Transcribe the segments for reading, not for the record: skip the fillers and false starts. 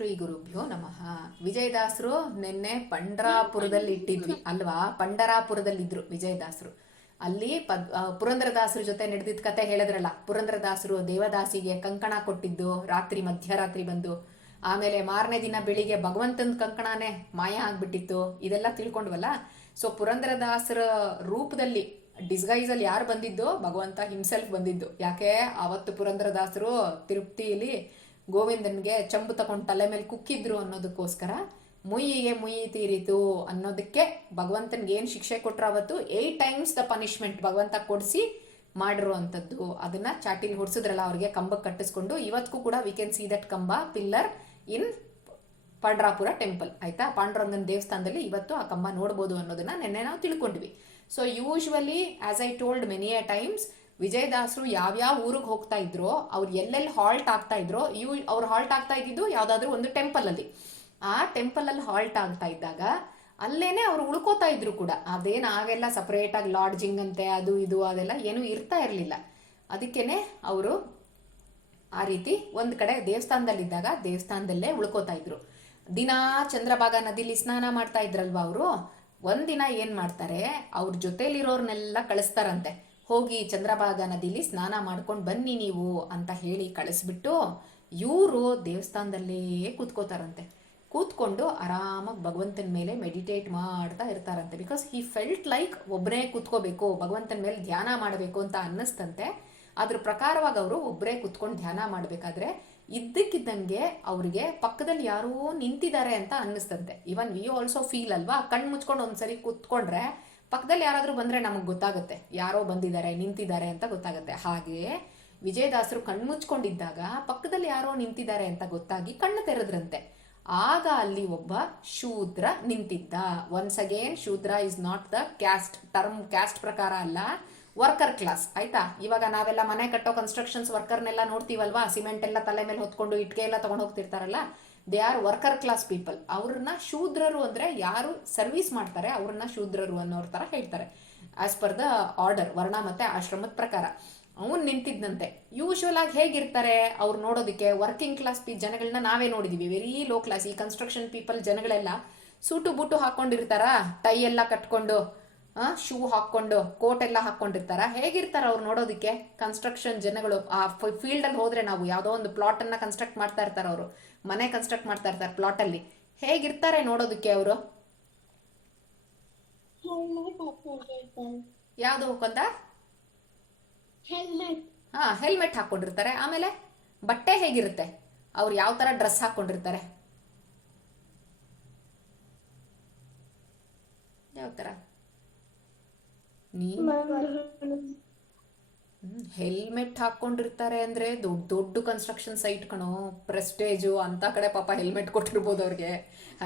ಶ್ರೀ ಗುರುಭ್ಯೋ ನಮಃ. ವಿಜಯದಾಸರು ನಿನ್ನೆ ಪಂಡರಾಪುರದಲ್ಲಿ ಇಟ್ಟಿದ್ವಿ ಅಲ್ವಾ? ಪಂಡರಾಪುರದಲ್ಲಿದ್ರು ವಿಜಯದಾಸರು. ಅಲ್ಲಿ ಪುರಂದರದಾಸರ ಜೊತೆ ನಡೆದಿದ್ದ ಕತೆ ಹೇಳಿದ್ರಲ್ಲ. ಪುರಂದರದಾಸರು ದೇವದಾಸಿಗೆ ಕಂಕಣ ಕೊಟ್ಟಿದ್ದು ರಾತ್ರಿ ಮಧ್ಯರಾತ್ರಿ ಬಂದು, ಆಮೇಲೆ ಮಾರನೇ ದಿನ ಬೆಳಿಗ್ಗೆ ಭಗವಂತನ ಕಂಕಣನೇ ಮಾಯ ಆಗ್ಬಿಟ್ಟಿತ್ತು. ಇದೆಲ್ಲ ತಿಳ್ಕೊಂಡ್ವಲ್ಲ. ಸೊ ಪುರಂದರದಾಸರ ರೂಪದಲ್ಲಿ ಡಿಸ್ಗೈಸ್ ಅಲ್ಲಿ ಯಾರು ಬಂದಿದ್ದು? ಭಗವಂತ ಹಿಮ್ಸೆಲ್ಫ್ ಬಂದಿದ್ದು. ಯಾಕೆ ಅವತ್ತು ಪುರಂದರದಾಸರು ತಿರುಪ್ತಿಯಲ್ಲಿ ಗೋವಿಂದನ್ಗೆ ಚಂಬು ತಗೊಂಡು ತಲೆ ಮೇಲೆ ಕುಕ್ಕಿದ್ರು ಅನ್ನೋದಕ್ಕೋಸ್ಕರ ಮುಯ್ಯಿಗೆ ಮುಯ್ಯಿ ತೀರಿತು ಅನ್ನೋದಕ್ಕೆ ಭಗವಂತನ್ಗೆ ಏನ್ ಶಿಕ್ಷೆ ಕೊಟ್ರ ಅವತ್ತು 8 times ದ ಪನಿಷ್ಮೆಂಟ್ ಭಗವಂತ ಕೊಡಿಸಿ ಮಾಡಿರುವಂಥದ್ದು. ಅದನ್ನ ಚಾಟಿಲಿ ಹೊಡ್ಸಿದ್ರಲ್ಲ, ಅವ್ರಿಗೆ ಕಂಬಕ್ಕೆ ಕಟ್ಟಿಸ್ಕೊಂಡು. ಇವತ್ತಿಗೂ ಕೂಡ ವಿ ಕ್ಯಾನ್ ಸಿ ದಟ್ ಕಂಬ ಪಿಲ್ಲರ್ ಇನ್ ಪಂಡ್ರಾಪುರ ಟೆಂಪಲ್. ಆಯ್ತಾ? ಪಾಂಡುರಂಗನ ದೇವಸ್ಥಾನದಲ್ಲಿ ಇವತ್ತು ಆ ಕಂಬ ನೋಡ್ಬೋದು ಅನ್ನೋದನ್ನ ನಿನ್ನೆ ನಾವು ತಿಳ್ಕೊಂಡ್ವಿ. So usually as I told many a times, ವಿಜಯದಾಸರು ಯಾವ್ಯಾವ ಊರಿಗೆ ಹೋಗ್ತಾ ಇದ್ರೋ, ಅವ್ರು ಎಲ್ಲೆಲ್ಲಿ ಹಾಲ್ಟ್ ಆಗ್ತಾ ಇದ್ರೋ, ಅವ್ರು ಹಾಲ್ಟ್ ಆಗ್ತಾ ಇದ್ದಿದ್ದು ಯಾವ್ದಾದ್ರು ಒಂದು ಟೆಂಪಲ್ ಅಲ್ಲಿ. ಆ ಟೆಂಪಲ್ ಅಲ್ಲಿ ಹಾಲ್ಟ್ ಆಗ್ತಾ ಇದ್ದಾಗ ಅಲ್ಲೇನೆ ಅವ್ರು ಉಳ್ಕೋತಾ ಇದ್ರು ಕೂಡ. ಅದೇನು ಆಗೆಲ್ಲ ಸಪರೇಟ್ ಆಗಿ ಲಾಡ್ಜಿಂಗ್ ಅಂತೆ ಅದು ಇದು ಅದೆಲ್ಲ ಏನು ಇರ್ತಾ ಇರ್ಲಿಲ್ಲ. ಅದಕ್ಕೇನೆ ಅವರು ಆ ರೀತಿ ಒಂದ್ ಕಡೆ ದೇವಸ್ಥಾನದಲ್ಲಿದ್ದಾಗ ದೇವಸ್ಥಾನದಲ್ಲೇ ಉಳ್ಕೋತಾ ಇದ್ರು. ದಿನಾ ಚಂದ್ರಭಾಗ ನದಿಲಿ ಸ್ನಾನ ಮಾಡ್ತಾ ಇದ್ರಲ್ವಾ ಅವರು. ಒಂದಿನ ಏನ್ ಮಾಡ್ತಾರೆ, ಅವ್ರ ಜೊತೆಲಿರೋರ್ನೆಲ್ಲ ಕಳಿಸ್ತಾರಂತೆ, ಹೋಗಿ ಚಂದ್ರಭಾಗ ನದಿಲಿ ಸ್ನಾನ ಮಾಡ್ಕೊಂಡು ಬನ್ನಿ ನೀವು ಅಂತ ಹೇಳಿ ಕಳಿಸ್ಬಿಟ್ಟು ಇವರು ದೇವಸ್ಥಾನದಲ್ಲೇ ಕೂತ್ಕೋತಾರಂತೆ. ಕೂತ್ಕೊಂಡು ಆರಾಮಾಗಿ ಭಗವಂತನ ಮೇಲೆ ಮೆಡಿಟೇಟ್ ಮಾಡ್ತಾ ಇರ್ತಾರಂತೆ. ಬಿಕಾಸ್ ಹಿ ಫೆಲ್ಟ್ ಲೈಕ್ ಒಬ್ಬರೇ ಕೂತ್ಕೋಬೇಕು, ಭಗವಂತನ ಮೇಲೆ ಧ್ಯಾನ ಮಾಡಬೇಕು ಅಂತ ಅನ್ನಿಸ್ತಂತೆ. ಅದ್ರ ಪ್ರಕಾರವಾಗಿ ಅವರು ಒಬ್ಬರೇ ಕೂತ್ಕೊಂಡು ಧ್ಯಾನ ಮಾಡಬೇಕಾದ್ರೆ ಇದ್ದಕ್ಕಿದ್ದಂಗೆ ಅವ್ರಿಗೆ ಪಕ್ಕದಲ್ಲಿ ಯಾರೋ ನಿಂತಿದ್ದಾರೆ ಅಂತ ಅನ್ನಿಸ್ತಂತೆ. ಇವನ್ ವಿ ಆಲ್ಸೋ ಫೀಲ್ ಅಲ್ವಾ, ಕಣ್ಣು ಮುಚ್ಕೊಂಡು ಒಂದ್ಸರಿ ಕೂತ್ಕೊಂಡ್ರೆ ಪಕ್ಕದಲ್ಲಿ ಯಾರಾದ್ರೂ ಬಂದ್ರೆ ನಮಗ್ ಗೊತ್ತಾಗುತ್ತೆ ಯಾರೋ ಬಂದಿದ್ದಾರೆ ನಿಂತಿದ್ದಾರೆ ಅಂತ ಗೊತ್ತಾಗುತ್ತೆ. ಹಾಗೆ ವಿಜಯದಾಸರು ಕಣ್ಣು ಮುಚ್ಕೊಂಡಿದ್ದಾಗ ಪಕ್ಕದಲ್ಲಿ ಯಾರೋ ನಿಂತಿದ್ದಾರೆ ಅಂತ ಗೊತ್ತಾಗಿ ಕಣ್ಣು ತೆರೆದ್ರಂತೆ. ಆಗ ಅಲ್ಲಿ ಒಬ್ಬ ಶೂದ್ರ ನಿಂತಿದ್ದ. Once again, Shudra is not the caste term, caste ಪ್ರಕಾರ ಅಲ್ಲ, ವರ್ಕರ್ ಕ್ಲಾಸ್. ಆಯ್ತಾ? ಇವಾಗ ನಾವೆಲ್ಲ ಮನೆ ಕಟ್ಟೋ ಕನ್ಸ್ಟ್ರಕ್ಷನ್ಸ್ ವರ್ಕರ್ನೆಲ್ಲ ನೋಡ್ತೀವಲ್ವಾ, ಸಿಮೆಂಟ್ ಎಲ್ಲ ತಲೆ ಮೇಲೆ ಹೊತ್ಕೊಂಡು ಇಟ್ಕೆ ಎಲ್ಲ ತಗೊಂಡು ಹೋಗ್ತಿರ್ತಾರಲ್ಲ, they are worker class people. ಅವ್ರನ್ನ ಶೂದ್ರರು ಅಂದ್ರೆ ಯಾರು ಸರ್ವಿಸ್ ಮಾಡ್ತಾರೆ ಅವ್ರನ್ನ ಶೂದ್ರರು ಅನ್ನೋರ್ ತರ ಹೇಳ್ತಾರೆ, ಆಸ್ ಪರ್ ದ ಆರ್ಡರ್, ವರ್ಣ ಮತ್ತೆ ಆಶ್ರಮದ ಪ್ರಕಾರ. ಅವನ್ ನಿಂತಿದ್ದಂತೆ. ಯೂಶುವಲ್ ಆಗಿ ಹೇಗಿರ್ತಾರೆ ಅವ್ರು ನೋಡೋದಕ್ಕೆ? ವರ್ಕಿಂಗ್ ಕ್ಲಾಸ್ ಜನಗಳನ್ನ ನಾವೇ ನೋಡಿದೀವಿ, ವೆರಿ ಲೋ ಕ್ಲಾಸ್. ಈ ಕನ್ಸ್ಟ್ರಕ್ಷನ್ ಪೀಪಲ್ ಜನಗಳೆಲ್ಲ ಸೂಟು ಬೂಟು ಹಾಕೊಂಡಿರ್ತಾರ, ಟೈ ಎಲ್ಲ ಕಟ್ಕೊಂಡು, ಶೂ ಹಾಕೊಂಡು, ಕೋಟ್ ಎಲ್ಲ ಹಾಕೊಂಡಿರ್ತಾರ. ಹೇಗಿರ್ತಾರ ಅವ್ರು ನೋಡೋದಕ್ಕೆ? ಕನ್ಸ್ಟ್ರಕ್ಷನ್ ಜನಗಳು ಆ ಫೀಲ್ಡ್ ಅಲ್ಲಿ ಹೋದ್ರೆ, ನಾವು ಯಾವ್ದೋ ಒಂದು ಪ್ಲಾಟ್ ಅನ್ನ ಕನ್ಸ್ಟ್ರಕ್ಟ್ ಮಾಡ್ತಾ ಇರ್ತಾರ, ಅವರು ಮನೆ ಕನ್ಸ್ಟ್ರಕ್ಟ್ ಮಾಡ್ತಾ ಇರ್ತಾರೆ ಪ್ಲಾಟ್ ಅಲ್ಲಿ. ಹೇಗಿರ್ತಾರೆ ನೋಡೋದಕ್ಕೆ ಅವರು? ಯಾವ್ದು ಹಾಕೊಂಡ? ಹೆಲ್ಮೆಟ್ ಹಾಕೊಂಡಿರ್ತಾರೆ. ಆಮೇಲೆ ಬಟ್ಟೆ ಹೇಗಿರುತ್ತೆ? ಅವ್ರು ಯಾವ ತರ ಡ್ರೆಸ್ ಹಾಕೊಂಡಿರ್ತಾರೆ? ಯಾವ ತರ? ಹೆಲ್ಮೆಟ್ ಹಾಕೊಂಡಿರ್ತಾರೆ ಅಂದ್ರೆ ದೊಡ್ಡ ದೊಡ್ಡ ಕನ್ಸ್ಟ್ರಕ್ಷನ್ ಸೈಟ್ ಕಣೋ, ಪ್ರೆಸ್ಟೇಜು ಅಂತ ಕಡೆ ಪಾಪ ಹೆಲ್ಮೆಟ್ ಕೊಟ್ಟಿರ್ಬೋದು ಅವ್ರಿಗೆ.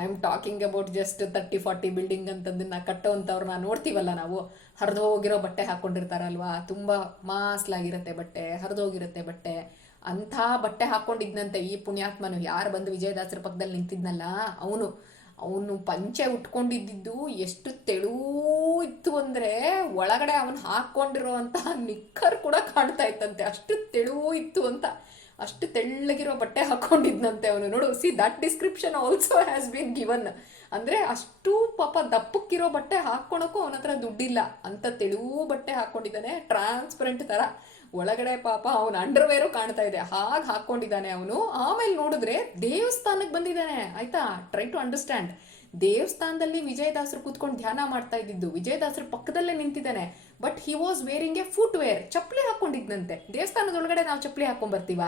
I am talking about just 30-40 building ಅಂತದನ್ನ ಕಟ್ಟೋಂಥವ್ರನ್ನ ನೋಡ್ತೀವಲ್ಲ ನಾವು. ಹರಿದೋಗಿರೋ ಬಟ್ಟೆ ಹಾಕೊಂಡಿರ್ತಾರಲ್ವಾ, ತುಂಬಾ ಮಾಸ್ಲಾಗಿರುತ್ತೆ ಬಟ್ಟೆ, ಹರಿದೋಗಿರುತ್ತೆ ಬಟ್ಟೆ. ಅಂಥ ಬಟ್ಟೆ ಹಾಕೊಂಡಿದ್ನಂತೆ ಈ ಪುಣ್ಯಾತ್ಮನು. ಯಾರು ಬಂದು ವಿಜಯದಾಸರ ಪಕ್ಕದಲ್ಲಿ ನಿಂತಿದ್ನಲ್ಲ ಅವನು ಪಂಚೆ ಉಟ್ಕೊಂಡಿದ್ದು ಎಷ್ಟು ತೆಳು ಇತ್ತು ಅಂದ್ರೆ, ಒಳಗಡೆ ಅವನು ಹಾಕೊಂಡಿರುವಂತಹ ನಿಕ್ಕರ್ ಕೂಡ ಕಾಣ್ತಾ ಇತ್ತಂತೆ, ಅಷ್ಟು ತೆಳು ಇತ್ತು ಅಂತ. ಅಷ್ಟು ತೆಳ್ಳಗಿರೋ ಬಟ್ಟೆ ಹಾಕೊಂಡಿದ್ನಂತೆ ಅವನು. ನೋಡು, see that description also has been given. ಅಂದ್ರೆ ಅಷ್ಟು ಪಾಪ ದಪ್ಪಕ್ಕಿರೋ ಬಟ್ಟೆ ಹಾಕೊಳಕ್ಕೂ ಅವನ ಹತ್ರ ದುಡ್ಡಿಲ್ಲ, ಅಂತ ತೆಳು ಬಟ್ಟೆ ಹಾಕೊಂಡಿದ್ದಾನೆ, ಟ್ರಾನ್ಸ್ಪರೆಂಟ್ ತರ. ಒಳಗಡೆ ಪಾಪ ಅವನ ಅಂಡರ್ವೇರು ಕಾಣ್ತಾ ಇದೆ, ಹಾಗೆ ಹಾಕೊಂಡಿದ್ದಾನೆ ಅವನು. ಆಮೇಲೆ ನೋಡಿದ್ರೆ ದೇವಸ್ಥಾನಕ್ಕೆ ಬಂದಿದ್ದಾನೆ. ಆಯ್ತಾ? Try to understand. ದೇವಸ್ಥಾನದಲ್ಲಿ ವಿಜಯದಾಸರು ಕೂತ್ಕೊಂಡು ಧ್ಯಾನ ಮಾಡ್ತಾ ಇದ್ದಿದ್ದು, ವಿಜಯದಾಸರು ಪಕ್ಕದಲ್ಲೇ ನಿಂತಿದ್ದಾನೆ. But he was wearing a footwear, ಚಪ್ಪಲಿ ಹಾಕೊಂಡಿದ್ನಂತೆ. ದೇವಸ್ಥಾನದೊಳಗಡೆ ನಾವು ಚಪ್ಪಲಿ ಹಾಕೊಂಡ್ ಬರ್ತೀವ?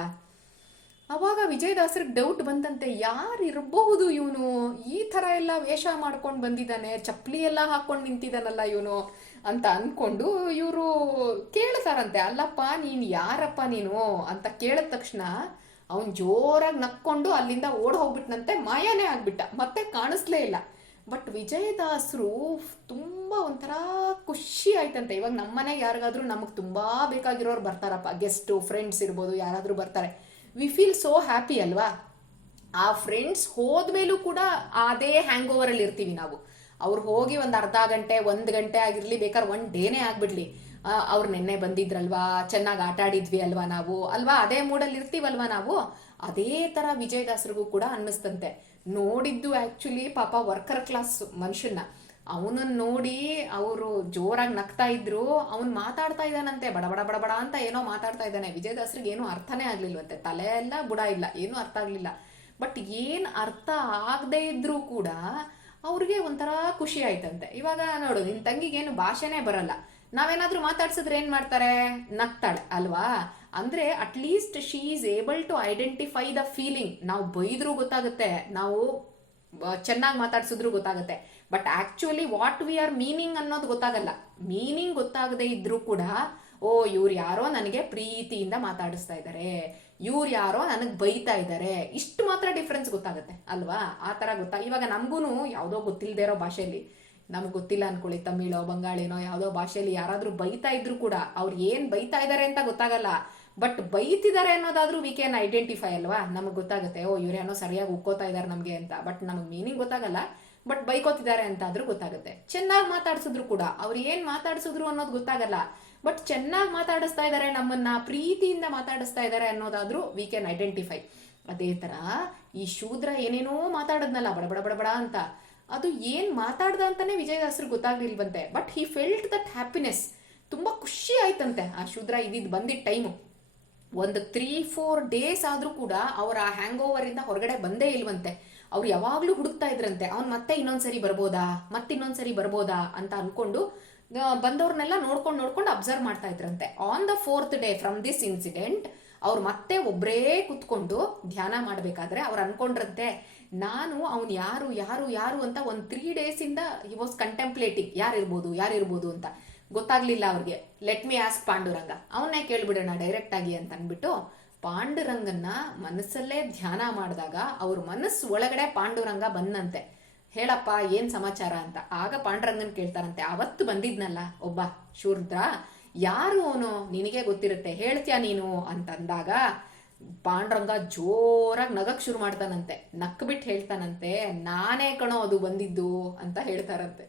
ಅವಾಗ ವಿಜಯದಾಸರಿಗೆ ಡೌಟ್ ಬಂದಂತೆ, ಯಾರು ಇರಬಹುದು ಇವನು, ಈ ತರ ಎಲ್ಲ ವೇಷ ಮಾಡ್ಕೊಂಡು ಬಂದಿದ್ದಾನೆ, ಚಪ್ಪಲಿ ಎಲ್ಲ ಹಾಕೊಂಡು ನಿಂತಿದ್ದಾನಲ್ಲ ಇವನು ಅಂತ ಅನ್ಕೊಂಡು ಇವರು ಕೇಳ್ತಾರಂತೆ, ಅಲ್ಲಪ್ಪ ನೀನ್ ಯಾರಪ್ಪ ನೀನು ಅಂತ ಕೇಳಿದ ತಕ್ಷಣ ಅವನ್ ಜೋರಾಗಿ ನಕ್ಕೊಂಡು ಅಲ್ಲಿಂದ ಓಡ್ ಹೋಗ್ಬಿಟ್ನಂತೆ, ಮಾಯಾನೇ ಆಗ್ಬಿಟ್ಟ, ಮತ್ತೆ ಕಾಣಿಸ್ಲೇ ಇಲ್ಲ. ಬಟ್ ವಿಜಯದಾಸರು ತುಂಬಾ ಒಂಥರ ಖುಷಿ ಆಯ್ತಂತೆ. ಇವಾಗ ನಮ್ಮನೆಗೆ ಯಾರಿಗಾದ್ರೂ ನಮಗ್ ತುಂಬಾ ಬೇಕಾಗಿರೋರು ಬರ್ತಾರಪ್ಪ, ಗೆಸ್ಟ್ ಫ್ರೆಂಡ್ಸ್ ಇರ್ಬೋದು, ಯಾರಾದ್ರೂ ಬರ್ತಾರೆ, ವಿ ಫೀಲ್ ಸೋ ಹ್ಯಾಪಿ ಅಲ್ವಾ? ಆ ಫ್ರೆಂಡ್ಸ್ ಹೋದ್ಮೇಲೂ ಕೂಡ ಅದೇ ಹ್ಯಾಂಗ್ ಓವರ್ ಅಲ್ಲಿ ಇರ್ತೀವಿ ನಾವು. ಅವ್ರು ಹೋಗಿ ಒಂದು ಅರ್ಧ ಗಂಟೆ 1 ಗಂಟೆ ಆಗಿರ್ಲಿ, ಬೇಕಾದ್ರೆ 1 ಡೇನೇ ಆಗ್ಬಿಡ್ಲಿ, ಅವ್ರು ನಿನ್ನೆ ಬಂದಿದ್ರಲ್ವಾ, ಚೆನ್ನಾಗಿ ಆಟ ಆಡಿದ್ವಿ ಅಲ್ವಾ ನಾವು, ಅಲ್ವಾ ಅದೇ ಮೂಡಲ್ಲಿ ಇರ್ತೀವಲ್ವಾ ನಾವು. ಅದೇ ತರ ವಿಜಯದಾಸರಿಗೂ ಕೂಡ ಅನ್ನಿಸ್ತಂತೆ. ನೋಡಿದ್ದು ಆಕ್ಚುಲಿ ಪಾಪ ವರ್ಕರ್ ಕ್ಲಾಸ್ ಮನುಷ್ಯನ, ಅವನನ್ನ ನೋಡಿ ಅವರು ಜೋರಾಗಿ ನಗ್ತಾ ಇದ್ರು. ಅವನ್ ಮಾತಾಡ್ತಾ ಇದ್ದಾನಂತೆ, ಬಡ ಬಡ ಬಡ ಅಂತ ಏನೋ ಮಾತಾಡ್ತಾ ಇದ್ದಾನೆ. ವಿಜಯದಾಸರಿಗೆ ಏನೂ ಅರ್ಥನೇ ಆಗ್ಲಿಲ್ವಂತೆ, ತಲೆ ಎಲ್ಲ ಬುಡ ಇಲ್ಲ, ಏನೂ ಅರ್ಥ ಆಗ್ಲಿಲ್ಲ. ಬಟ್ ಏನ್ ಅರ್ಥ ಆಗದೆ ಇದ್ರೂ ಕೂಡ ಅವ್ರಿಗೆ ಒಂಥರ ಖುಷಿ ಆಯ್ತಂತೆ. ಇವಾಗ ನೋಡು, ನಿನ್ ತಂಗಿಗೇನು ಭಾಷೆನೇ ಬರಲ್ಲ, ನಾವೇನಾದ್ರೂ ಮಾತಾಡ್ಸಿದ್ರೆ ಏನ್ ಮಾಡ್ತಾರೆ, ನಗ್ತಾಳೆ ಅಲ್ವಾ. ಅಂದ್ರೆ at least she is able to identify the feeling. ನಾವು ಬೈದ್ರೂ ಗೊತ್ತಾಗುತ್ತೆ, ನಾವು ಚೆನ್ನಾಗಿ ಮಾತಾಡ್ಸಿದ್ರು ಗೊತ್ತಾಗುತ್ತೆ. But actually what we are meaning ಅನ್ನೋದು ಗೊತ್ತಾಗಲ್ಲ. ಮೀನಿಂಗ್ ಗೊತ್ತಾಗದೆ ಇದ್ರೂ ಕೂಡ ಓ ಇವ್ರು ಯಾರೋ ನನಗೆ ಪ್ರೀತಿಯಿಂದ ಮಾತಾಡಿಸ್ತಾ ಇದ್ದಾರೆ, ಇವ್ರು ಯಾರೋ ನನಗೆ ಬೈತಾ ಇದ್ದಾರೆ, ಇಷ್ಟು ಮಾತ್ರ ಡಿಫ್ರೆನ್ಸ್ ಗೊತ್ತಾಗುತ್ತೆ ಅಲ್ವಾ. ಆ ತರ ಇವಾಗ ನಮ್ಗೂನು ಯಾವುದೋ ಗೊತ್ತಿಲ್ಲದೆ ಇರೋ ಭಾಷೆಯಲ್ಲಿ, ನಮ್ಗೆ ಗೊತ್ತಿಲ್ಲ ಅನ್ಕೊಳ್ಳಿ, ತಮಿಳೋ ಬಂಗಾಳಿನೋ ಯಾವುದೋ ಭಾಷೆಯಲ್ಲಿ ಯಾರಾದ್ರೂ ಬೈತಾ ಇದ್ರು ಕೂಡ ಅವ್ರು ಏನ್ ಬೈತಾ ಇದ್ದಾರೆ ಅಂತ ಗೊತ್ತಾಗಲ್ಲ. ಬಟ್ ಬೈತಿದ್ದಾರೆ ಅನ್ನೋದಾದ್ರೂ ವಿ ಕ್ಯಾನ್ ಐಡೆಂಟಿಫೈ ಅಲ್ವಾ, ನಮಗೆ ಗೊತ್ತಾಗುತ್ತೆ ಓ ಇವ್ರೇನೋ ಸರಿಯಾಗಿ ಉಕ್ಕೋತಾ ಇದ್ದಾರೆ ನಮಗೆ ಅಂತ. ಬಟ್ ನಮಗೆ ಮೀನಿಂಗ್ ಗೊತ್ತಾಗಲ್ಲ, ಬಟ್ ಬೈಕೋತಿದ್ದಾರೆ ಅಂತ ಆದ್ರೂ ಗೊತ್ತಾಗುತ್ತೆ. ಚೆನ್ನಾಗಿ ಮಾತಾಡ್ಸಿದ್ರು ಕೂಡ ಅವ್ರು ಏನ್ ಮಾತಾಡ್ಸಿದ್ರು ಅನ್ನೋದು ಗೊತ್ತಾಗಲ್ಲ, ಬಟ್ ಚೆನ್ನಾಗಿ ಮಾತಾಡಿಸ್ತಾ ಇದ್ದಾರೆ, ನಮ್ಮನ್ನ ಪ್ರೀತಿಯಿಂದ ಮಾತಾಡಿಸ್ತಾ ಇದ್ದಾರೆ ಅನ್ನೋದಾದ್ರೂ ವಿ ಕ್ಯಾನ್ ಐಡೆಂಟಿಫೈ. ಅದೇ ತರ ಈ ಶೂದ್ರ ಏನೇನೋ ಮಾತಾಡದ್ನಲ್ಲ ಬಡ ಬಡ ಬಡ ಅಂತ, ಅದು ಏನ್ ಮಾತಾಡ್ದ ಅಂತಾನೆ ವಿಜಯದಾಸರು ಗೊತ್ತಾಗ್ಲಿಲ್ವಂತೆ. But he felt that happiness. ತುಂಬಾ ಖುಷಿ ಆಯ್ತಂತೆ ಆ ಶೂದ್ರ ಇದಿದ್ ಬಂದಿದ್ದ ಟೈಮು. ಒಂದು 3-4 ಡೇಸ್ ಆದ್ರೂ ಕೂಡ ಅವ್ರ ಆ ಹ್ಯಾಂಗ್ ಓವರ್ ಇಂದ ಹೊರಗಡೆ ಬಂದೇ ಇಲ್ವಂತೆ. ಅವ್ರು ಯಾವಾಗ್ಲೂ ಹುಡುಕ್ತಾ ಇದ್ರಂತೆ, ಅವ್ನ್ ಮತ್ತೆ ಇನ್ನೊಂದ್ಸರಿ ಬರ್ಬೋದಾ ಅಂತ ಅನ್ಕೊಂಡು ಬಂದವ್ರನ್ನೆಲ್ಲ ನೋಡ್ಕೊಂಡು ಅಬ್ಸರ್ವ್ ಮಾಡ್ತಾ ಇದ್ರಂತೆ. On the 4th day from this incident ಅವ್ರು ಮತ್ತೆ ಒಬ್ರೇ ಕುತ್ಕೊಂಡು ಧ್ಯಾನ ಮಾಡ್ಬೇಕಾದ್ರೆ ಅವ್ರು ಅನ್ಕೊಂಡ್ರಂತೆ, ನಾನು ಅವ್ನು ಯಾರು ಯಾರು ಯಾರು ಅಂತ ಒಂದು 3 ಡೇಸ್ ಇಂದ ಹಿ ವಾಸ್ ಕಂಟೆಂಪ್ಲೇಟಿಂಗ್, ಯಾರಿರ್ಬೋದು ಅಂತ ಗೊತ್ತಾಗ್ಲಿಲ್ಲ ಅವ್ರಿಗೆ. ಲೆಟ್ ಮಿ ಆಸ್ಕ್ ಪಾಂಡುರಂಗ, ಅವನ್ನೇ ಕೇಳ್ಬಿಡೋಣ ಡೈರೆಕ್ಟ್ ಆಗಿ ಅಂತ ಅನ್ಬಿಟ್ಟು ಪಾಂಡುರಂಗನ್ನ ಮನಸ್ಸಲ್ಲೇ ಧ್ಯಾನ ಮಾಡಿದಾಗ ಅವ್ರ ಮನಸ್ಸು ಒಳಗಡೆ ಪಾಂಡುರಂಗ ಬಂದಂತೆ. ಹೇಳಪ್ಪ ಏನ್ ಸಮಾಚಾರ ಅಂತ. ಆಗ ಪಾಂಡುರಂಗನ್ ಕೇಳ್ತಾರಂತೆ, ಅವತ್ತು ಬಂದಿದ್ನಲ್ಲ ಒಬ್ಬ ಶೂದ್ರ, ಯಾರು ಅವನು, ನಿನಗೆ ಗೊತ್ತಿರುತ್ತೆ, ಹೇಳ್ತೀಯ ನೀನು ಅಂತಂದಾಗ ಪಾಂಡುರಂಗ ಜೋರಾಗಿ ನಗಕ್ ಶುರು ಮಾಡ್ತಾನಂತೆ. ನಕ್ಬಿಟ್ಟು ಹೇಳ್ತಾನಂತೆ, ನಾನೇ ಕಣೋ ಅದು ಬಂದಿದ್ದು ಅಂತ ಹೇಳ್ತಾರಂತೆ.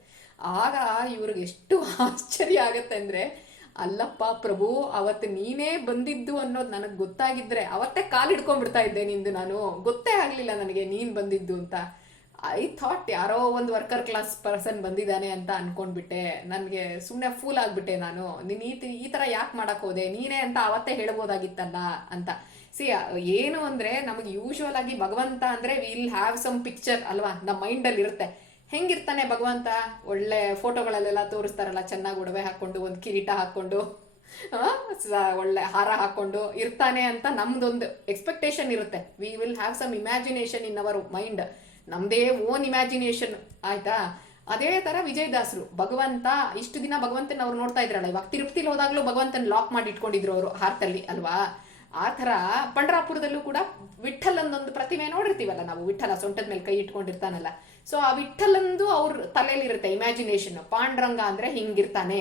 ಆಗ ಇವ್ರಿಗೆ ಎಷ್ಟು ಆಶ್ಚರ್ಯ ಆಗತ್ತೆ ಅಂದ್ರೆ, ಅಲ್ಲಪ್ಪ ಪ್ರಭು, ಅವತ್ತು ನೀನೇ ಬಂದಿದ್ದು ಅನ್ನೋದು ನನಗೆ ಗೊತ್ತಾಗಿದ್ರೆ ಅವತ್ತೇ ಕಾಲು ಹಿಡ್ಕೊಂಡ್ಬಿಡ್ತಾ ಇದ್ದೆ ನಿಂದು, ನಾನು ಗೊತ್ತೇ ಆಗ್ಲಿಲ್ಲ ನನಗೆ ನೀನ್ ಬಂದಿದ್ದು ಅಂತ. ಐ ಥಾಟ್ ಯಾರೋ ಒಂದು ವರ್ಕರ್ ಕ್ಲಾಸ್ ಪರ್ಸನ್ ಬಂದಿದ್ದಾನೆ ಅಂತ ಅನ್ಕೊಂಡ್ಬಿಟ್ಟೆ, ನನಗೆ ಸುಮ್ಮನೆ ಫೂಲ್ ಆಗ್ಬಿಟ್ಟೆ ನಾನು. ನೀನ್ ಈ ತರ ಯಾಕೆ ಮಾಡಕ್ ಹೋದೆ, ನೀನೇ ಅಂತ ಅವತ್ತೇ ಹೇಳ್ಬೋದಾಗಿತ್ತಲ್ಲ ಅಂತ. ಏನು ಅಂದ್ರೆ ನಮಗೆ ಯೂಶುವಲ್ ಆಗಿ ಭಗವಂತ ಅಂದ್ರೆ ವಿಲ್ ಹ್ಯಾವ್ ಸಮ್ ಪಿಕ್ಚರ್ ಅಲ್ವಾ, ನಮ್ಮ ಮೈಂಡ್ ಅಲ್ಲಿ ಇರುತ್ತೆ. ಹೆಂಗಿರ್ತಾನೆ ಭಗವಂತ, ಒಳ್ಳೆ ಫೋಟೋಗಳಲ್ಲೆಲ್ಲ ತೋರಿಸ್ತಾರಲ್ಲ, ಚೆನ್ನಾಗಿ ಒಡವೆ ಹಾಕೊಂಡು ಒಂದು ಕಿರೀಟ ಹಾಕೊಂಡು ಒಳ್ಳೆ ಹಾರ ಹಾಕೊಂಡು ಇರ್ತಾನೆ ಅಂತ ನಮ್ದೊಂದು ಎಕ್ಸ್ಪೆಕ್ಟೇಷನ್ ಇರುತ್ತೆ. We will have some imagination in our mind, ನಮ್ದೇ ಓನ್ ಇಮ್ಯಾಜಿನೇಷನ್ ಆಯ್ತಾ. ಅದೇ ತರ ವಿಜಯದಾಸರು ಭಗವಂತ ಇಷ್ಟು ದಿನ ಭಗವಂತನ ಅವ್ರು ನೋಡ್ತಾ ಇದ್ರಲ್ಲ, ಇವಾಗ ತಿರುಪತಿಲಿ ಹೋದಾಗ್ಲೂ ಭಗವಂತನ ಲಾಕ್ ಮಾಡಿ ಇಟ್ಕೊಂಡಿದ್ರು ಅವರು ಹಾರ್ತಲ್ಲಿ ಅಲ್ವಾ. ಆ ತರ ಪಂಡ್ರಾಪುರದಲ್ಲೂ ಕೂಡ ವಿಠಲಂದೊಂದು ಪ್ರತಿಮೆ ನೋಡಿರ್ತೀವಲ್ಲ ನಾವು, ವಿಠಲ ಸೊಂಟದ ಮೇಲೆ ಕೈ ಇಟ್ಕೊಂಡಿರ್ತಾನಲ್ಲ. ಸೊ ಆ ವಿಠಲಂದು ಅವ್ರ ತಲೆಯಲ್ಲಿರುತ್ತೆ ಇಮ್ಯಾಜಿನೇಷನ್. ಪಾಂಡುರಂಗ ಅಂದ್ರೆ ಹಿಂಗಿರ್ತಾನೆ,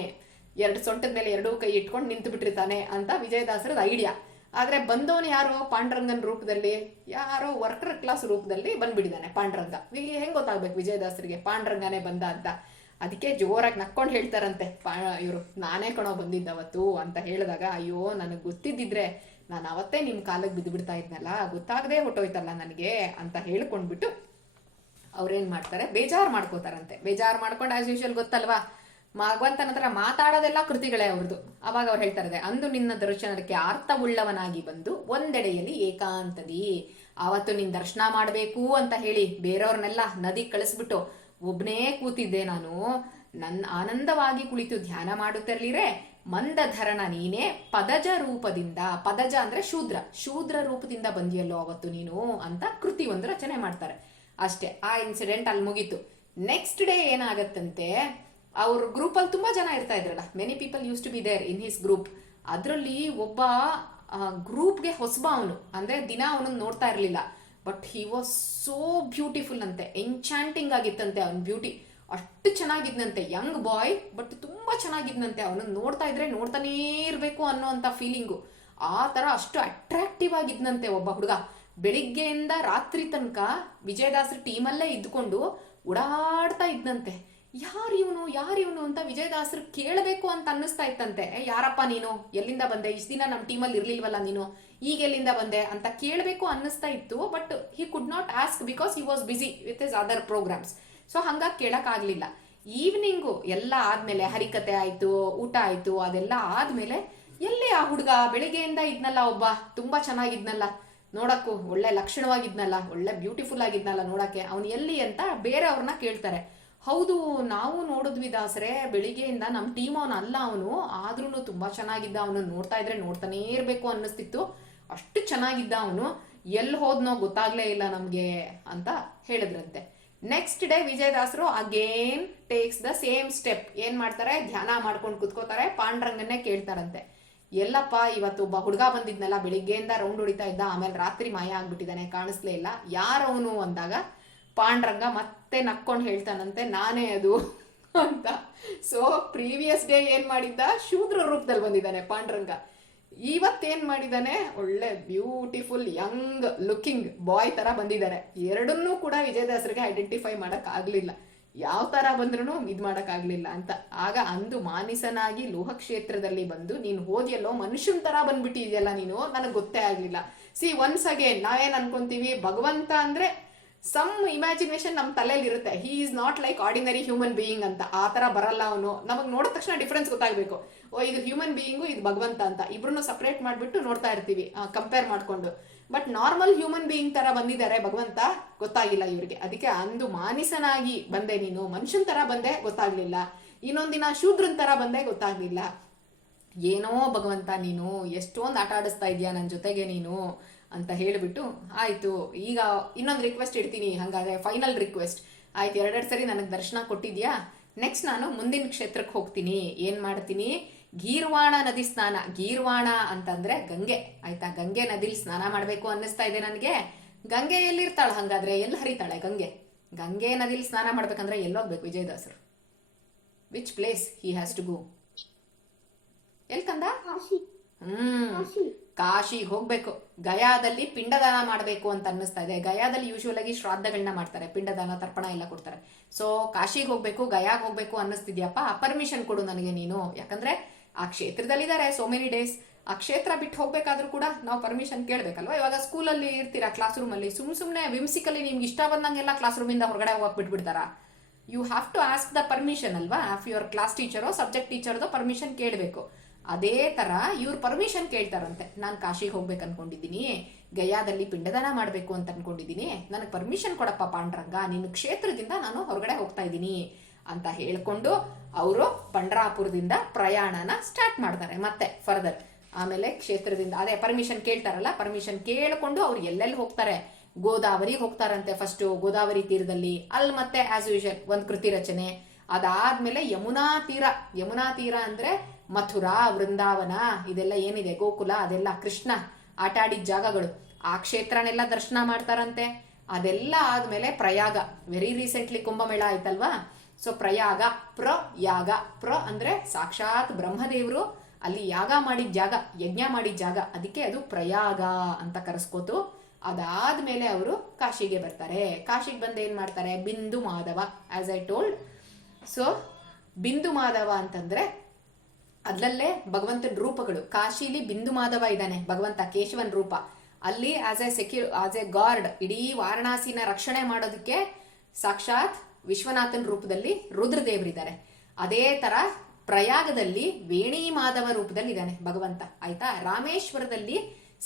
2 ಸೊಂಟದ ಮೇಲೆ 2 ಕೈ ಇಟ್ಕೊಂಡು ನಿಂತು ಬಿಟ್ಟಿರ್ತಾನೆ ಅಂತ ವಿಜಯದಾಸರದ ಐಡಿಯಾ. ಆದ್ರೆ ಬಂದವನು ಯಾರೋ ಪಾಂಡುರಂಗನ ರೂಪದಲ್ಲಿ, ಯಾರೋ ವರ್ಕರ್ ಕ್ಲಾಸ್ ರೂಪದಲ್ಲಿ ಬಂದ್ಬಿಟ್ಟಿದ್ದಾನೆ ಪಾಂಡುರಂಗ. ಹೆಂಗ್ ಗೊತ್ತಾಗ್ಬೇಕು ವಿಜಯದಾಸರಿಗೆ ಪಾಂಡುರಂಗನೇ ಬಂದ ಅಂತ. ಅದಕ್ಕೆ ಜೋರಾಗಿ ನಕ್ಕೊಂಡು ಹೇಳ್ತಾರಂತೆ ಇವರು, ನಾನೇ ಕಣೋ ಬಂದಿದ್ದವತ್ತು ಅಂತ ಹೇಳಿದಾಗ, ಅಯ್ಯೋ ನನಗೆ ಗೊತ್ತಿದ್ದಿದ್ರೆ ನಾನು ಅವತ್ತೇ ನಿಮ್ ಕಾಲಕ್ಕೆ ಬಿದ್ದು ಬಿಡ್ತಾ ಇದ್ನಲ್ಲ, ಗೊತ್ತಾಗದೆ ಹೊಟ್ಟೋಯ್ತಲ್ಲ ನನಗೆ ಅಂತ ಹೇಳ್ಕೊಂಡ್ಬಿಟ್ಟು ಅವ್ರೇನ್ ಮಾಡ್ತಾರೆ, ಬೇಜಾರು ಮಾಡ್ಕೋತಾರಂತೆ. ಬೇಜಾರು ಮಾಡ್ಕೊಂಡು ಆಸ್ ಯೂಶುವಲ್ ಗೊತ್ತಲ್ವಾ, ಭಗವಂತನ ಹತ್ರ ಮಾತಾಡೋದೆಲ್ಲ ಕೃತಿಗಳೇ ಅವ್ರದ್ದು. ಅವಾಗ ಅವ್ರು ಹೇಳ್ತಾರೆ, ಅಂದು ನಿನ್ನ ದರ್ಶನಕ್ಕೆ ಅರ್ಥವುಳ್ಳವನಾಗಿ ಬಂದು ಒಂದೆಡೆಯಲ್ಲಿ ಏಕಾಂತದಿ, ಅವತ್ತು ನಿನ್ ದರ್ಶನ ಮಾಡ್ಬೇಕು ಅಂತ ಹೇಳಿ ಬೇರೆಯವ್ರನ್ನೆಲ್ಲ ನದಿ ಕಳಿಸ್ಬಿಟ್ಟು ಒಬ್ನೇ ಕೂತಿದ್ದೆ ನಾನು. ನನ್ನ ಆನಂದವಾಗಿ ಕುಳಿತು ಧ್ಯಾನ ಮಾಡುತ್ತಿರ್ಲಿರೆ ಮಂದಧರಣ ನೀನೇ ಪದಜ ರೂಪದಿಂದ, ಪದಜ ಅಂದ್ರೆ ಶೂದ್ರ ರೂಪದಿಂದ ಬಂದಿಯಲ್ಲೋ ಅವತ್ತು ನೀನು ಅಂತ ಕೃತಿ ಒಂದು ರಚನೆ ಮಾಡ್ತಾರೆ. ಅಷ್ಟೇ, ಆ ಇನ್ಸಿಡೆಂಟ್ ಅಲ್ಲಿ ಮುಗೀತು. ನೆಕ್ಸ್ಟ್ ಡೇ ಏನಾಗತ್ತಂತೆ, ಅವ್ರ ಗ್ರೂಪಲ್ಲಿ ತುಂಬಾ ಜನ ಇರ್ತಾ ಇದ್ರಲ್ಲ, many people use to be there in his group. ಅದರಲ್ಲಿ ಒಬ್ಬ ಗ್ರೂಪ್ಗೆ ಹೊಸಬ ಅವನು, ಅಂದ್ರೆ ದಿನ ಅವನನ್ನು ನೋಡ್ತಾ ಇರ್ಲಿಲ್ಲ. But he was so beautiful ಅಂತೆ, ಎನ್ಚಾಂಟಿಂಗ್ ಆಗಿತ್ತಂತೆ ಅವನ ಬ್ಯೂಟಿ, ಅಷ್ಟು ಚೆನ್ನಾಗಿದ್ನಂತೆ. ಯಂಗ್ ಬಾಯ್ ಬಟ್ ತುಂಬಾ ಚೆನ್ನಾಗಿದ್ನಂತೆ. ಅವನನ್ನು ನೋಡ್ತಾ ಇದ್ರೆ ನೋಡ್ತಾನೇ ಇರ್ಬೇಕು ಅನ್ನೋ ಅಂತ ಫೀಲಿಂಗು, ಆ ತರ ಅಷ್ಟು ಅಟ್ರಾಕ್ಟಿವ್ ಆಗಿದ್ನಂತೆ ಒಬ್ಬ ಹುಡುಗ. ಬೆಳಿಗ್ಗೆಯಿಂದ ರಾತ್ರಿ ತನಕ ವಿಜಯದಾಸರ ಟೀಮಲ್ಲೇ ಇದ್ಕೊಂಡು ಓಡಾಡ್ತಾ ಇದ್ನಂತೆ. ಯಾರು ಇವನು ಅಂತ ವಿಜಯದಾಸರು ಕೇಳಬೇಕು ಅಂತ ಅನ್ನಿಸ್ತಾ ಇತ್ತಂತೆ. ಯಾರಪ್ಪ ನೀನು, ಎಲ್ಲಿಂದ ಬಂದೆ, ಇಷ್ಟು ದಿನ ನಮ್ಮ ಟೀಮಲ್ಲಿ ಇರ್ಲಿಲ್ವಲ್ಲ ನೀನು, ಈಗ ಎಲ್ಲಿಂದ ಬಂದೆ ಅಂತ ಕೇಳಬೇಕು ಅನ್ನಿಸ್ತಾ ಇತ್ತು. But he could not ask because he was busy with his other programs. So ಹಂಗಾಗಿ ಕೇಳಕ್ ಆಗ್ಲಿಲ್ಲ. ಈವ್ನಿಂಗು ಎಲ್ಲ ಆದ್ಮೇಲೆ ಹರಿಕತೆ ಆಯ್ತು, ಊಟ ಆಯ್ತು, ಅದೆಲ್ಲ ಆದ್ಮೇಲೆ ಎಲ್ಲಿ ಆ ಹುಡುಗ ಬೆಳಿಗ್ಗೆಯಿಂದ ಇದ್ನಲ್ಲ, ಒಬ್ಬ ತುಂಬಾ ಚೆನ್ನಾಗಿದ್ನಲ್ಲ ನೋಡಕ್ಕೂ, ಒಳ್ಳೆ ಲಕ್ಷಣವಾಗಿದ್ನಲ್ಲ, ಒಳ್ಳೆ ಬ್ಯೂಟಿಫುಲ್ ಆಗಿದ್ನಲ್ಲ ನೋಡಕ್ಕೆ, ಅವನು ಎಲ್ಲಿ ಅಂತ ಬೇರೆಯವ್ರನ್ನ ಕೇಳ್ತಾರೆ. ಹೌದು, ನಾವು ನೋಡಿದ್ವಿ ದಾಸರೇ, ಬೆಳಿಗ್ಗೆಯಿಂದ ನಮ್ಮ ಟೀಮ್ ಅವನು ಅಲ್ಲ, ಅವನು ಆದ್ರೂ ತುಂಬಾ ಚೆನ್ನಾಗಿದ್ದ, ಅವನು ನೋಡ್ತಾ ಇದ್ರೆ ನೋಡ್ತಾನೇ ಇರ್ಬೇಕು ಅನ್ನಿಸ್ತಿತ್ತು, ಅಷ್ಟು ಚೆನ್ನಾಗಿದ್ದ ಅವನು, ಎಲ್ಲಿ ಹೋದ್ನೋ ಗೊತ್ತಾಗ್ಲೇ ಇಲ್ಲ ನಮ್ಗೆ ಅಂತ ಹೇಳಿದ್ರಂತೆ. ನೆಕ್ಸ್ಟ್ ಡೇ ವಿಜಯದಾಸರು again takes the same step. ಏನ್ ಮಾಡ್ತಾರೆ, ಧ್ಯಾನ ಮಾಡ್ಕೊಂಡು ಕುತ್ಕೋತಾರೆ, ಪಾಂಡ್ರಂಗನ್ನೇ ಕೇಳ್ತಾರಂತೆ. ಎಲ್ಲಪ್ಪ ಇವತ್ತು ಒಬ್ಬ ಹುಡುಗ ಬಂದಿದ್ನಲ್ಲ, ಬೆಳಿಗ್ಗೆಯಿಂದ ರೌಂಡ್ ಹೊಡಿತಾ ಇದ್ದ, ಆಮೇಲೆ ರಾತ್ರಿ ಮಾಯ ಆಗ್ಬಿಟ್ಟಿದ್ದಾನೆ, ಕಾಣಿಸ್ಲೇ ಇಲ್ಲ, ಯಾರವನು ಅಂದಾಗ ಪಾಂಡ್ರಂಗ ಮತ್ತೆ ನಕ್ಕೊಂಡು ಹೇಳ್ತಾನಂತೆ, ನಾನೇ ಅದು ಅಂತ. ಸೊ ಪ್ರೀವಿಯಸ್ ಡೇ ಏನ್ ಮಾಡಿದ್ದ, ಶೂದ್ರ ರೂಪದಲ್ಲಿ ಬಂದಿದ್ದಾನೆ ಪಾಂಡ್ರಂಗ. ಇವತ್ತೇನ್ ಮಾಡಿದಾನೆ, ಒಳ್ಳೆ ಬ್ಯೂಟಿಫುಲ್ ಯಂಗ್ ಲುಕಿಂಗ್ ಬಾಯ್ ತರ ಬಂದಿದ್ದಾರೆ. ಎರಡನ್ನೂ ಕೂಡ ವಿಜಯದಾಸರಿಗೆ ಐಡೆಂಟಿಫೈ ಮಾಡಕ್ ಆಗ್ಲಿಲ್ಲ, ಯಾವ ತರ ಬಂದ್ರು ಇದ್ ಮಾಡಕ್ ಆಗ್ಲಿಲ್ಲ ಅಂತ. ಆಗ ಅಂದು ಮಾನಿಸನಾಗಿ ಲೋಹ ಕ್ಷೇತ್ರದಲ್ಲಿ ಬಂದು, ನೀನು ಹೋದ್ಯಲ್ಲೋ ಮನುಷ್ಯನ್ ತರ ಬಂದ್ಬಿಟ್ಟಿದ್ಯಲ್ಲ ನೀನು, ನನಗ್ ಗೊತ್ತೇ ಆಗ್ಲಿಲ್ಲ. ಸಿ ಒನ್ಸ್ ಅಗೇನ್ ನಾವೇನ್ ಅನ್ಕೊಂತೀವಿ, ಭಗವಂತ ಅಂದ್ರೆ ಸಮ್ ಇಮ್ಯಾಜಿನೇಷನ್ ನಮ್ಮ ತಲೆಯಲ್ಲಿ ಇರುತ್ತೆ. He is not like ordinary human being ಅಂತ, ಆ ತರ ಬರಲ್ಲ ಅವನು. ನಮಗ್ ನೋಡಿದ ತಕ್ಷಣ ಡಿಫ್ರೆನ್ಸ್ ಗೊತ್ತಾಗ್ಬೇಕು, ಓ ಇದು ಹ್ಯೂಮನ್ ಬೀಯಿಂಗು, ಇದು ಭಗವಂತ ಅಂತ. ಇಬ್ರು ಸಪರೇಟ್ ಮಾಡ್ಬಿಟ್ಟು ನೋಡ್ತಾ ಇರ್ತೀವಿ ಕಂಪೇರ್ ಮಾಡ್ಕೊಂಡು. ಬಟ್ ನಾರ್ಮಲ್ ಹ್ಯೂಮನ್ ಬೀಯಿಂಗ್ ತರ ಬಂದಿದ್ದಾರೆ ಭಗವಂತ, ಗೊತ್ತಾಗಿಲ್ಲ ಇವ್ರಿಗೆ. ಅದಕ್ಕೆ ಅಂದು ಮಾನಿಸನಾಗಿ ಬಂದೆ ನೀನು, ಮನುಷ್ಯನ್ ತರ ಬಂದೆ ಗೊತ್ತಾಗ್ಲಿಲ್ಲ, ಇನ್ನೊಂದಿನ ಶೂದ್ರನ್ ತರ ಬಂದೆ ಗೊತ್ತಾಗ್ಲಿಲ್ಲ. ಏನೋ ಭಗವಂತ ನೀನು ಎಷ್ಟೊಂದು ಆಟ ಆಡಿಸ್ತಾ ಇದೀಯ ನನ್ನ ಜೊತೆಗೆ ನೀನು ಅಂತ ಹೇಳಿಬಿಟ್ಟು, ಆಯ್ತು ಈಗ ಇನ್ನೊಂದು ರಿಕ್ವೆಸ್ಟ್ ಇಡ್ತೀನಿ, ಹಂಗಾದ್ರೆ ಫೈನಲ್ ರಿಕ್ವೆಸ್ಟ್ ಆಯ್ತು, ಎರಡೆರಡು ಸರಿ ನನಗೆ ದರ್ಶನ ಕೊಟ್ಟಿದ್ಯಾ, ನೆಕ್ಸ್ಟ್ ನಾನು ಮುಂದಿನ ಕ್ಷೇತ್ರಕ್ಕೆ ಹೋಗ್ತೀನಿ. ಏನ್ ಮಾಡ್ತೀನಿ, ಗೀರ್ವಾಣ ನದಿ ಸ್ನಾನ. ಗೀರ್ವಾಣ ಅಂತಂದ್ರೆ ಗಂಗೆ, ಆಯ್ತಾ, ಗಂಗೆ ನದಿಲಿ ಸ್ನಾನ ಮಾಡ್ಬೇಕು ಅನ್ನಿಸ್ತಾ ಇದೆ ನನಗೆ. ಗಂಗೆ ಎಲ್ಲಿರ್ತಾಳ ಹಂಗಾದ್ರೆ, ಎಲ್ಲಿ ಹರಿತಾಳೆ ಗಂಗೆ? ಗಂಗೆ ನದಿಲಿ ಸ್ನಾನ ಮಾಡ್ಬೇಕಂದ್ರೆ ಎಲ್ಲೋಗ್ಬೇಕು ವಿಜಯದಾಸರು? Which place he has to go? ಎಲ್ಕಂದ? ಕಾಶಿಗೆ ಹೋಗ್ಬೇಕು. ಗಯಾದಲ್ಲಿ ಪಿಂಡದಾನ ಮಾಡ್ಬೇಕು ಅಂತ ಅನ್ನಿಸ್ತಾ ಇದೆ. ಗಯಾದಲ್ಲಿ ಯೂಶುವಲ್ ಆಗಿ ಶ್ರಾದ್ದಗಳನ್ನ ಮಾಡ್ತಾರೆ, ಪಿಂಡದಾನ ತರ್ಪಣ ಎಲ್ಲ ಕೊಡ್ತಾರೆ. ಸೊ ಕಾಶಿಗೆ ಹೋಗ್ಬೇಕು, ಗಯಾಗ್ ಹೋಗ್ಬೇಕು ಅನ್ನಿಸ್ತಿದ್ಯಪ್ಪ, ಪರ್ಮಿಷನ್ ಕೊಡು ನನಗೆ ನೀನು. ಯಾಕಂದ್ರೆ ಆ ಕ್ಷೇತ್ರದಲ್ಲಿದ್ದಾರೆ ಸೋ ಮೆನಿ ಡೇಸ್, ಆ ಕ್ಷೇತ್ರ ಬಿಟ್ಟು ಹೋಗ್ಬೇಕಾದ್ರೂ ಕೂಡ ನಾವು ಪರ್ಮಿಷನ್ ಕೇಳ್ಬೇಕಲ್ವಾ. ಇವಾಗ ಸ್ಕೂಲಲ್ಲಿ ಇರ್ತೀರಾ, ಕ್ಲಾಸ್ ರೂಮ್ ಅಲ್ಲಿ ಸುಮ್ನೆ ವಿಮ್ಸಿಕಲಿ ನಿಮ್ಗೆ ಇಷ್ಟ ಬಂದಂಗೆಲ್ಲ ಕ್ಲಾಸ್ ರೂಮ್ ಇಂದ ಹೊರಗಡೆ ಹೋಗಕ್ ಬಿಟ್ಬಿಡ್ತಾರ? You have to ask the permission ಅಲ್ವಾ, ಆಫ್ ಯುವರ್ ಕ್ಲಾಸ್ ಟೀಚರೋ ಸಬ್ಜೆಕ್ಟ್ ಟೀಚರ್ದು ಪರ್ಮಿಷನ್ ಕೇಳಬೇಕು. ಅದೇ ತರ ಇವ್ರು ಪರ್ಮಿಷನ್ ಕೇಳ್ತಾರಂತೆ, ನಾನು ಕಾಶಿಗೆ ಹೋಗ್ಬೇಕು ಅನ್ಕೊಂಡಿದ್ದೀನಿ, ಗಯಾದಲ್ಲಿ ಪಿಂಡದಾನ ಮಾಡ್ಬೇಕು ಅಂತ ಅನ್ಕೊಂಡಿದ್ದೀನಿ, ನನಗೆ ಪರ್ಮಿಷನ್ ಕೊಡಪ್ಪ ಪಾಂಡ್ರಂಗ, ನಿನ್ನ ಕ್ಷೇತ್ರದಿಂದ ನಾನು ಹೊರಗಡೆ ಹೋಗ್ತಾ ಇದ್ದೀನಿ ಅಂತ ಹೇಳ್ಕೊಂಡು ಅವರು ಪಂಡ್ರಾಪುರದಿಂದ ಪ್ರಯಾಣನ ಸ್ಟಾರ್ಟ್ ಮಾಡ್ತಾರೆ ಮತ್ತೆ ಫರ್ದರ್. ಆಮೇಲೆ ಕ್ಷೇತ್ರದಿಂದ ಅದೇ ಪರ್ಮಿಷನ್ ಕೇಳ್ತಾರಲ್ಲ, ಪರ್ಮಿಷನ್ ಕೇಳ್ಕೊಂಡು ಅವ್ರು ಎಲ್ಲೆಲ್ಲಿ ಹೋಗ್ತಾರೆ, ಗೋದಾವರಿಗೆ ಹೋಗ್ತಾರಂತೆ. ಫಸ್ಟ್ ಗೋದಾವರಿ ತೀರದಲ್ಲಿ, ಅಲ್ಲಿ ಮತ್ತೆ ಆಸ್ ಯೂಶುವಲ್ ಒಂದು ಕೃತಿ ರಚನೆ. ಅದಾದ್ಮೇಲೆ ಯಮುನಾ ತೀರ ಅಂದ್ರೆ ಮಥುರಾ, ವೃಂದಾವನ, ಇದೆಲ್ಲ ಏನಿದೆ ಗೋಕುಲ, ಅದೆಲ್ಲ ಕೃಷ್ಣ ಆಟ ಆಡಿದ ಜಾಗಗಳು, ಆ ಕ್ಷೇತ್ರನೆಲ್ಲ ದರ್ಶನ ಮಾಡ್ತಾರಂತೆ. ಅದೆಲ್ಲ ಆದ್ಮೇಲೆ ಪ್ರಯಾಗ, ವೆರಿ ರೀಸೆಂಟ್ಲಿ ಕುಂಭಮೇಳ ಆಯ್ತಲ್ವಾ. ಸೊ ಪ್ರಯಾಗ, ಪ್ರ ಅಂದ್ರೆ ಸಾಕ್ಷಾತ್ ಬ್ರಹ್ಮದೇವರು ಅಲ್ಲಿ ಯಾಗ ಮಾಡಿದ ಜಾಗ, ಯಜ್ಞ ಮಾಡಿದ ಜಾಗ, ಅದಕ್ಕೆ ಅದು ಪ್ರಯಾಗ ಅಂತ ಕರೆಸ್ಕೋತು. ಅದಾದ್ಮೇಲೆ ಅವರು ಕಾಶಿಗೆ ಬರ್ತಾರೆ. ಕಾಶಿಗೆ ಬಂದು ಏನ್ ಮಾಡ್ತಾರೆ, Bindu Madhava, as I told. So Bindu Madhava ಅಂತಂದ್ರೆ ಅದ್ರಲ್ಲೇ ಭಗವಂತನ ರೂಪಗಳು. ಕಾಶಿಲಿ ಬಿಂದು ಮಾಧವ ಇದ್ದಾನೆ ಭಗವಂತ, ಕೇಶವನ್ ರೂಪ. ಅಲ್ಲಿ ಆಸ್ ಎ ಗಾರ್ಡ್, ಇಡೀ ವಾರಣಾಸಿನ ರಕ್ಷಣೆ ಮಾಡೋದಕ್ಕೆ ಸಾಕ್ಷಾತ್ ವಿಶ್ವನಾಥನ್ ರೂಪದಲ್ಲಿ ರುದ್ರದೇವರಿದ್ದಾರೆ. ಅದೇ ತರ ಪ್ರಯಾಗದಲ್ಲಿ ವೇಣಿ ಮಾಧವ ರೂಪದಲ್ಲಿ ಇದ್ದಾನೆ ಭಗವಂತ, ಆಯ್ತಾ. ರಾಮೇಶ್ವರದಲ್ಲಿ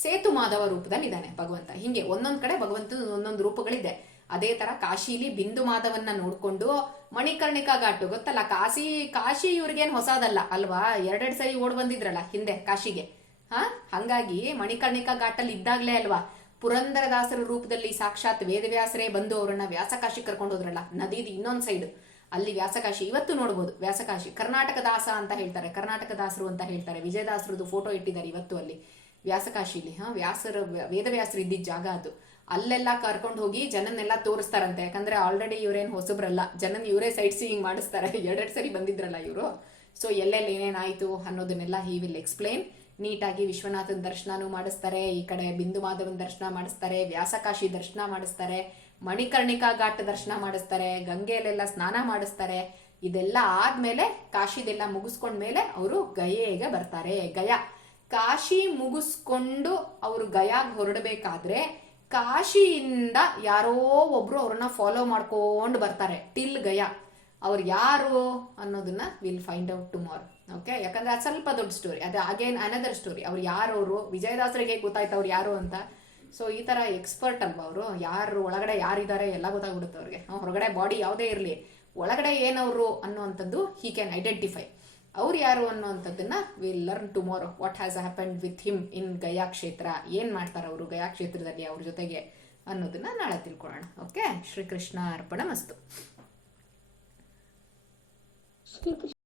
ಸೇತು ಮಾಧವ ರೂಪದಲ್ಲಿ ಇದ್ದಾನೆ ಭಗವಂತ. ಹಿಂಗೆ ಒಂದೊಂದ್ ಕಡೆ ಭಗವಂತನ ಒಂದೊಂದು ರೂಪಗಳಿದೆ. ಅದೇ ತರ ಕಾಶಿಲಿ ಬಿಂದು ಮಾಧವನ್ನ ನೋಡ್ಕೊಂಡು ಮಣಿಕರ್ಣಿಕಾ ಘಾಟು ಗೊತ್ತಲ್ಲ, ಕಾಶಿ ಇವ್ರಿಗೇನ್ ಹೊಸದಲ್ಲ ಅಲ್ವಾ, ಎರಡೆರಡು ಸರಿ ಓಡ್ ಬಂದಿದ್ರಲ್ಲ ಹಿಂದೆ ಕಾಶಿಗೆ. ಹಂಗಾಗಿ ಮಣಿಕರ್ಣಿಕಾ ಘಾಟಲ್ಲಿ ಇದ್ದಾಗ್ಲೇ ಅಲ್ವಾ ಪುರಂದರದಾಸರ ರೂಪದಲ್ಲಿ ಸಾಕ್ಷಾತ್ ವೇದವ್ಯಾಸರೇ ಬಂದು ಅವರನ್ನ ವ್ಯಾಸಕಾಶಿ ಕರ್ಕೊಂಡು ಹೋದ್ರಲ್ಲ, ನದಿದು ಇನ್ನೊಂದ್ ಸೈಡ್, ಅಲ್ಲಿ ವ್ಯಾಸಕಾಶಿ ಇವತ್ತು ನೋಡ್ಬೋದು. ವ್ಯಾಸಕಾಶಿ ಕರ್ನಾಟಕ ದಾಸ ಅಂತ ಹೇಳ್ತಾರೆ, ಕರ್ನಾಟಕ ದಾಸರು ಅಂತ ಹೇಳ್ತಾರೆ. ವಿಜಯದಾಸರದು ಫೋಟೋ ಇಟ್ಟಿದ್ದಾರೆ ಇವತ್ತು ಅಲ್ಲಿ ವ್ಯಾಸಕಾಶಿಲಿ. ವೇದವ್ಯಾಸರು ಇದ್ದಿದ್ದ ಜಾಗ ಅದು. ಅಲ್ಲೆಲ್ಲ ಕರ್ಕೊಂಡು ಹೋಗಿ ಜನನ್ನೆಲ್ಲ ತೋರಿಸ್ತಾರಂತೆ. ಯಾಕಂದ್ರೆ ಆಲ್ರೆಡಿ ಇವ್ರೇನ್ ಹೊಸಬ್ರಲ್ಲ, ಜನನ್ ಇವರೇ ಸೈಟ್ ಸೀಯಿಂಗ್ ಮಾಡಿಸ್ತಾರೆ, ಎರಡೆರಡು ಸರಿ ಬಂದಿದ್ರಲ್ಲ ಇವರು. ಸೊ ಎಲ್ಲೆಲ್ಲಿ ಏನೇನಾಯ್ತು ಅನ್ನೋದನ್ನೆಲ್ಲ ಹಿ ವಿಲ್ ಎಕ್ಸ್ಪ್ಲೈನ್. ನೀಟಾಗಿ ವಿಶ್ವನಾಥನ ದರ್ಶನನೂ ಮಾಡಿಸ್ತಾರೆ, ಈ ಕಡೆ ಬಿಂದು ಮಾಧವನ ದರ್ಶನ ಮಾಡಿಸ್ತಾರೆ, ವ್ಯಾಸಕಾಶಿ ದರ್ಶನ ಮಾಡಿಸ್ತಾರೆ, ಮಣಿಕರ್ಣಿಕಾ ಘಾಟ್ ದರ್ಶನ ಮಾಡಿಸ್ತಾರೆ, ಗಂಗೆಯಲ್ಲೆಲ್ಲ ಸ್ನಾನ ಮಾಡಿಸ್ತಾರೆ. ಇದೆಲ್ಲ ಆದ್ಮೇಲೆ ಕಾಶಿದೆಲ್ಲ ಮುಗಿಸ್ಕೊಂಡ್ಮೇಲೆ ಅವರು ಗಯೆಗೆ ಬರ್ತಾರೆ. ಗಯಾ ಕಾಶಿ ಮುಗಿಸ್ಕೊಂಡು ಅವರು ಗಯಾಗ್ ಹೊರಡಬೇಕಾದ್ರೆ ಕಾಶಿಯಿಂದ ಯಾರೋ ಒಬ್ರು ಅವ್ರನ್ನ ಫಾಲೋ ಮಾಡ್ಕೊಂಡು ಬರ್ತಾರೆ ಟಿಲ್ ಗಯಾ. ಅವ್ರು ಯಾರು ಅನ್ನೋದನ್ನ will find out tomorrow. Okay, ಯಾಕಂದ್ರೆ ಅದು ಸ್ವಲ್ಪ ದೊಡ್ಡ ಸ್ಟೋರಿ, ಅದು ಅಗೇನ್ ಅನದರ್ ಸ್ಟೋರಿ. ಅವ್ರು ಯಾರು, ಅವರು ವಿಜಯದಾಸರಿಗೆ ಗೊತ್ತಾಯ್ತು ಅವ್ರು ಯಾರು ಅಂತ. ಸೊ ಈ ಥರ ಎಕ್ಸ್ಪರ್ಟ್ ಅಲ್ವಾ ಅವರು, ಯಾರು ಒಳಗಡೆ ಯಾರಿದ್ದಾರೆ ಎಲ್ಲ ಗೊತ್ತಾಗ್ಬಿಡುತ್ತೆ ಅವ್ರಿಗೆ. ಹೊರಗಡೆ ಬಾಡಿ ಯಾವುದೇ ಇರಲಿ, ಒಳಗಡೆ ಏನವರು ಅನ್ನೋವಂಥದ್ದು ಹಿ ಕ್ಯಾನ್ ಐಡೆಂಟಿಫೈ. ಅವ್ರು ಯಾರು ಅನ್ನೋವಂಥದ್ದನ್ನ will learn tomorrow. What has happened with him in Gaya ಕ್ಷೇತ್ರ, ಏನು ಮಾಡ್ತಾರೆ ಅವರು ಗಯಾ ಕ್ಷೇತ್ರದಲ್ಲಿ ಅವ್ರ ಜೊತೆಗೆ ಅನ್ನೋದನ್ನ ನಾಳೆ ತಿಳ್ಕೊಳ್ಳೋಣ. ಓಕೆ, ಶ್ರೀಕೃಷ್ಣ ಅರ್ಪಣ ಮಸ್ತು.